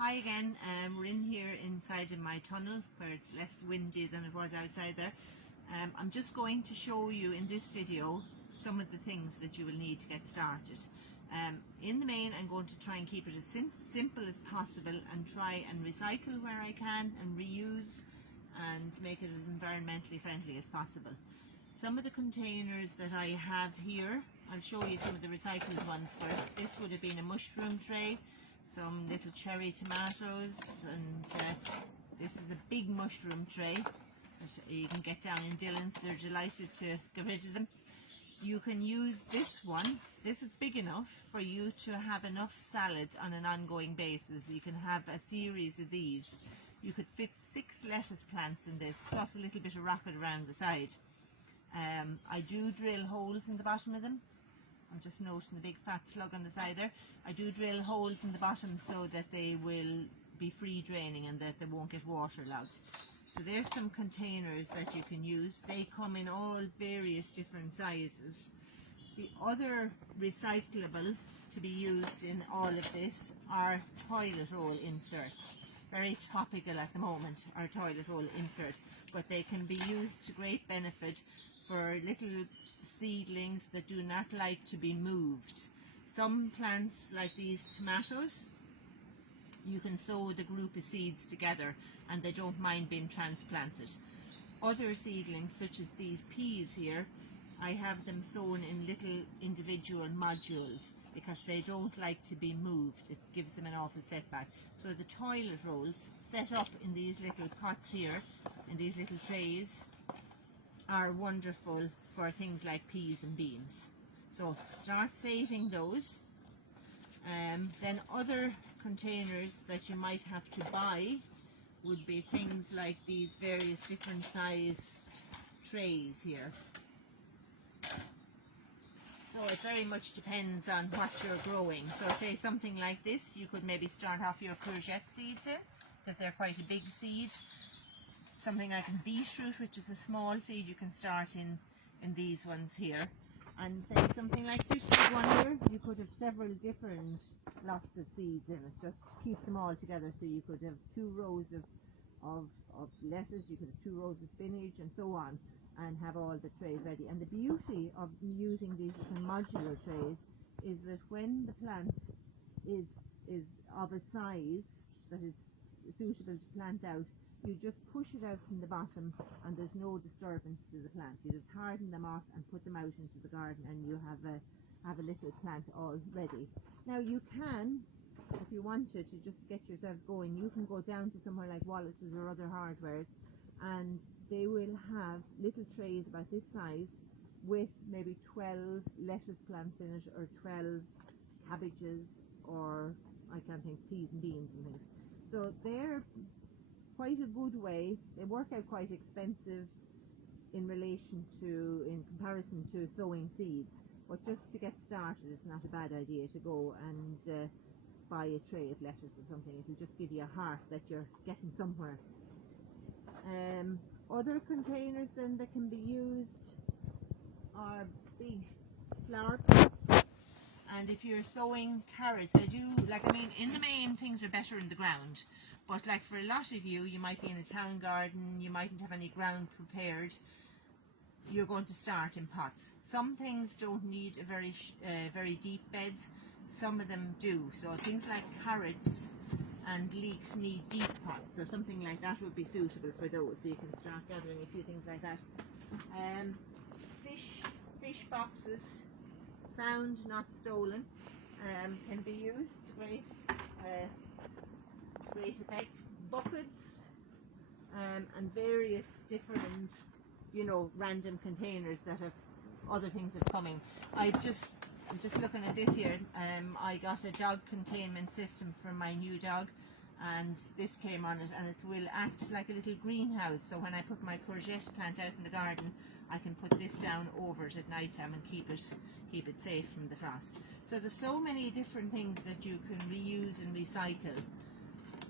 Hi again, we're in here inside in my tunnel where it's less windy than it was outside there. I'm just going to show you in this video some of the things that you will need to get started. In the main, I'm going to try and keep it as simple as possible and try and recycle where I can and reuse and make it as environmentally friendly as possible. Some of the containers that I have here, I'll show you some of the recycled ones first. This would have been a mushroom tray, some little cherry tomatoes, and this is a big mushroom tray that you can get down in Dillon's. They're delighted to get rid of them. You can use this one. This is big enough for you to have enough salad on an ongoing basis. You can have a series of these. You could fit 6 lettuce plants in this, plus a little bit of rocket around the side. I do drill holes in the bottom of them. I'm just noticing the big fat slug on the side there. I do drill holes in the bottom so that they will be free draining and that they won't get waterlogged. So there's some containers that you can use. They come in all various different sizes. The other recyclable to be used in all of this are toilet roll inserts. Very topical at the moment, are toilet roll inserts, but they can be used to great benefit for little seedlings that do not like to be moved. Some plants, like these tomatoes, you can sow the group of seeds together and they don't mind being transplanted. Other seedlings, such as these peas here, I have them sown in little individual modules because they don't like to be moved. It gives them an awful setback. So the toilet rolls set up in these little pots here, in these little trays, are wonderful for things like peas and beans. So start saving those. Then other containers that you might have to buy would be things like these various different sized trays here. So it very much depends on what you're growing. So say something like this, you could maybe start off your courgette seeds in, because they're quite a big seed. Something like a beetroot, which is a small seed, you can start in these ones here. And say something like this big one here, you could have several different lots of seeds in it, just keep them all together. So you could have 2 rows of lettuce, you could have 2 rows of spinach, and so on, and have all the trays ready. And the beauty of using these little modular trays is that when the plant is of a size that is suitable to plant out, you just push it out from the bottom and there's no disturbance to the plant. You just harden them off and put them out into the garden and you have a little plant all ready. Now you can, if you wanted to just get yourselves going, you can go down to somewhere like Wallace's or other hardwares and they will have little trays about this size with maybe 12 lettuce plants in it, or 12 cabbages, or I can't think, peas and beans and things. So they're quite a good way. They work out quite expensive in comparison to sowing seeds, but just to get started, it's not a bad idea to go and buy a tray of lettuce or something. It'll just give you a heart that you're getting somewhere. Other containers then that can be used are big flower pots. And if you're sowing carrots, in the main, things are better in the ground. But like for a lot of you, you might be in a town garden, you mightn't have any ground prepared. You're going to start in pots. Some things don't need a very deep beds. Some of them do. So things like carrots and leeks need deep pots. So something like that would be suitable for those. So you can start gathering a few things like that. Fish boxes, found not stolen, can be used. Great effect. Buckets and various different, random containers that have other things have coming. I'm just looking at this here. I got a dog containment system for my new dog, and this came on it, and it will act like a little greenhouse. So when I put my courgette plant out in the garden, I can put this down over it at night time and keep it safe from the frost. So there's so many different things that you can reuse and recycle.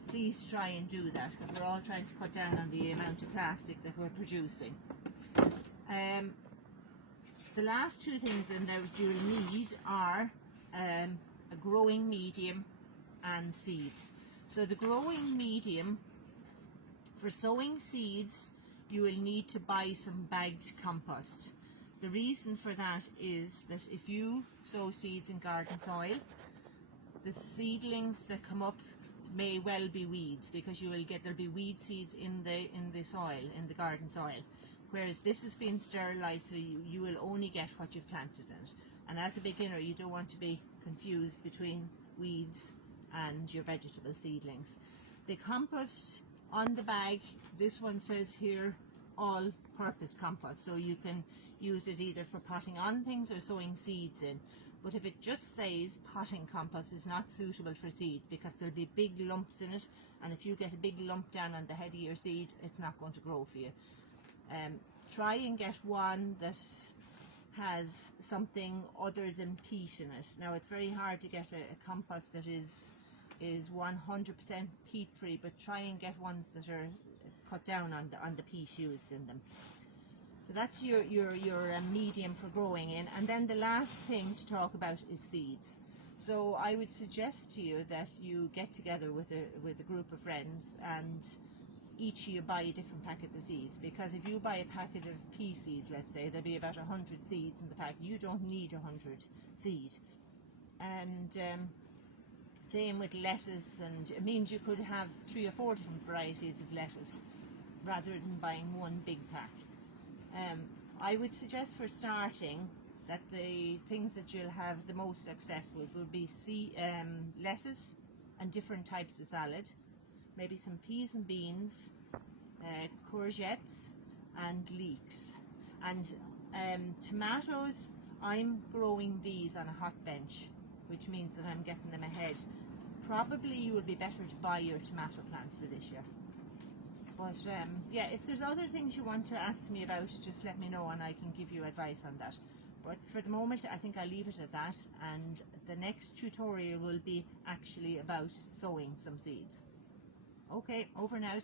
Please try and do that, because we're all trying to cut down on the amount of plastic that we're producing. The last 2 things then that you'll need are a growing medium and seeds. So the growing medium, for sowing seeds, you will need to buy some bagged compost. The reason for that is that if you sow seeds in garden soil, the seedlings that come up may well be weeds, because there'll be weed seeds in the soil, in the garden soil. Whereas this has been sterilized, so you will only get what you've planted in it. And as a beginner, you don't want to be confused between weeds and your vegetable seedlings. The compost on the bag, this one says here all-purpose compost, so you can use it either for potting on things or sowing seeds in. But if it just says potting compost, is not suitable for seeds, because there'll be big lumps in it, and if you get a big lump down on the head of your seed, it's not going to grow for you. Try and get one that has something other than peat in it. Now, it's very hard to get a compost that is 100% peat free, but try and get ones that are cut down on the peat used in them. So that's your medium for growing in. And then the last thing to talk about is seeds. So I would suggest to you that you get together with a group of friends, and each of you buy a different packet of seeds, because if you buy a packet of pea seeds, let's say, there'll be about 100 seeds in the packet. You don't need 100 seeds. And same with lettuce, and it means you could have 3 or 4 different varieties of lettuce rather than buying one big pack. I would suggest for starting that the things that you'll have the most success with will be lettuce and different types of salad, maybe some peas and beans, courgettes and leeks. And tomatoes, I'm growing these on a hot bench, which means that I'm getting them ahead. Probably you would be better to buy your tomato plants for this year. But yeah, if there's other things you want to ask me about, just let me know and I can give you advice on that. But for the moment, I think I'll leave it at that, and the next tutorial will be actually about sowing some seeds. Okay, over and out.